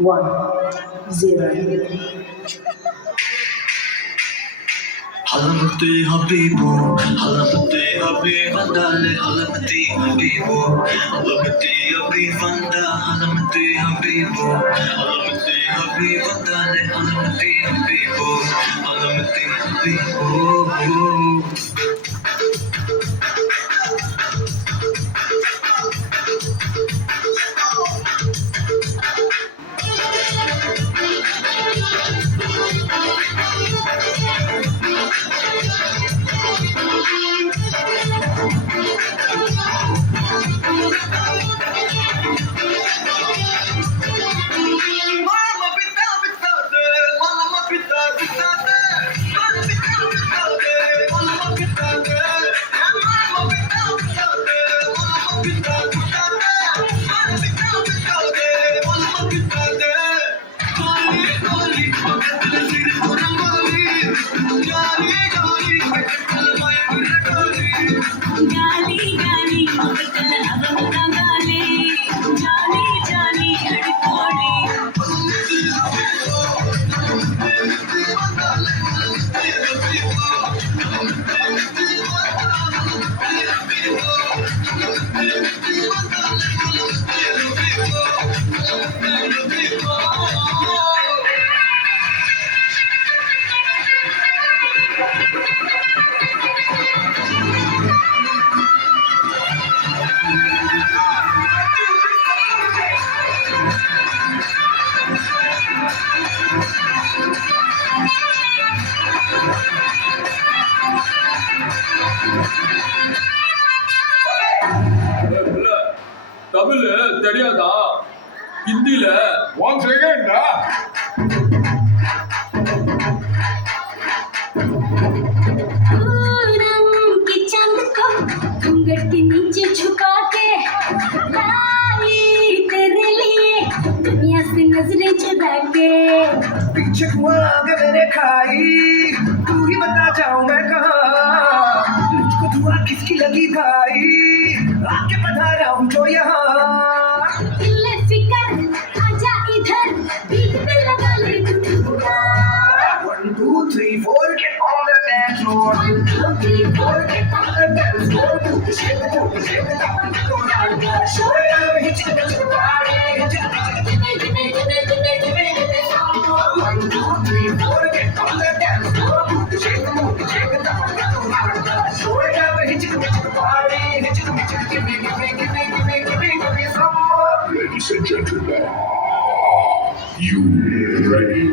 1-0. Halamati Habibu, Halamati Habibandale, Halamati Habibu, Halamati Habibanda, Halamati Habibu, Halamati Habibandale, Halamati Habibu, Halamati Habibu. Tamil தெரியாதா? ஹிந்தில 1 second. घूंघट नीचे झुका के लाई तेरे लिए दुनिया से नजरें चुरा के पीछे हुआ आगे मेरे खाई तू ही बता जाऊं मैं कहाँ मुझको दुआ किसकी लगी भाई आके पधारा हूँ जो यहाँ दिल फिकर आजा इधर बीट पे लगा ले तू 1 2 3 4 get on the dance floor 1 2 3 4 get on the dance floor move the shit go down show it out hit you the party hit you give me 1 2 3 4 get on the dance floor move the shit show it out hit you the party hit you give me some more. Ladies and gentlemen, you ready?